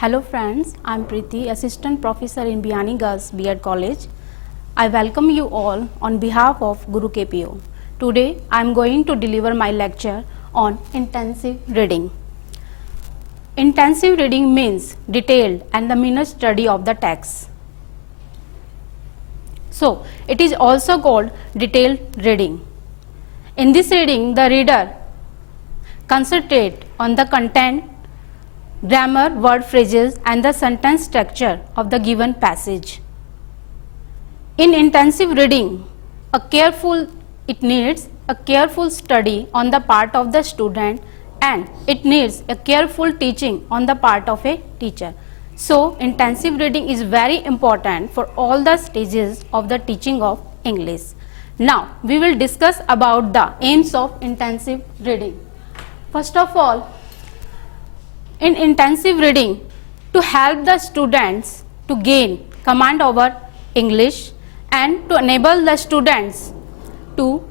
Hello friends, I am Preeti, Assistant Professor in Biyani Girls B.Ed College. I welcome you all on behalf of Guru KPO. Today I am going to deliver my lecture on intensive reading. Intensive reading means detailed and the minute study of the text. So it is also called detailed reading. In this reading, the reader concentrates on the content, grammar, word phrases and the sentence structure of the given passage. In intensive reading, it needs a careful study on the part of the student and it needs a careful teaching on the part of a teacher. So, intensive reading is very important for all the stages of the teaching of English. Now, we will discuss about the aims of intensive reading. First of all, in intensive reading, to help the students to gain command over English and to enable the students to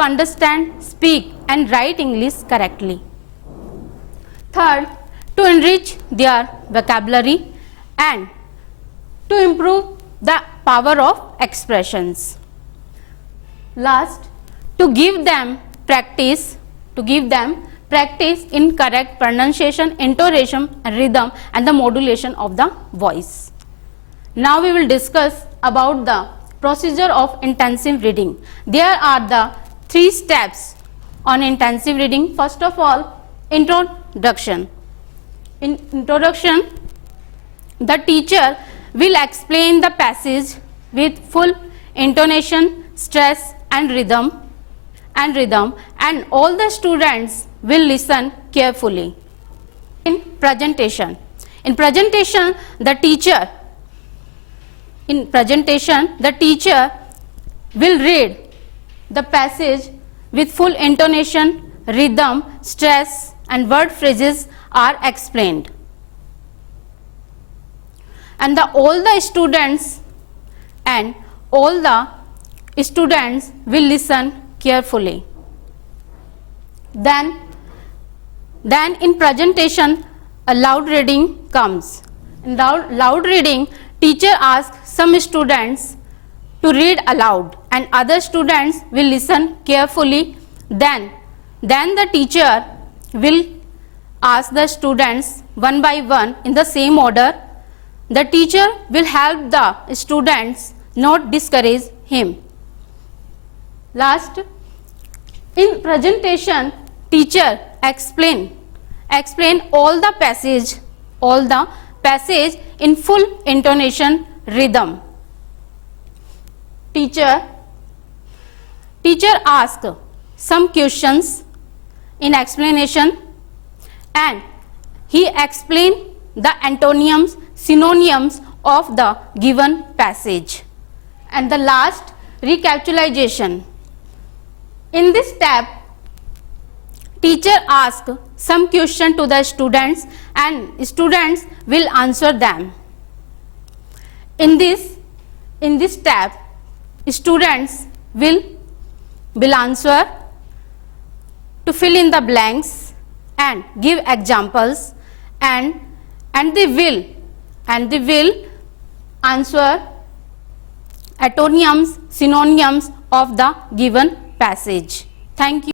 understand, speak and write English correctly. Third, to enrich their vocabulary and to improve the power of expressions. Last, to give them practice in correct pronunciation, intonation, rhythm and the modulation of the voice. Now we will discuss about the procedure of intensive reading. There are the 3 steps on intensive reading. First of all, introduction. In introduction, the teacher will explain the passage with full intonation, stress and rhythm and all the students will listen carefully. In presentation, the teacher will read the passage with full intonation, rhythm, stress and word phrases are explained. And all the students will listen carefully. Then in presentation, a loud reading comes. In loud reading, teacher asks some students to read aloud and other students will listen carefully. Then the teacher will ask the students one by one in the same order. The teacher will help the students, not discourage him. Last, in presentation, teacher explain all the passage in full intonation, rhythm. Teacher ask some questions in explanation and he explain the antonyms, synonyms of the given passage. And the last, recapitulation. In this step, teacher asks some question to the students and students will answer them. In this step, students will answer to fill in the blanks and give examples and they will answer antonyms, synonyms of the given passage. Thank you.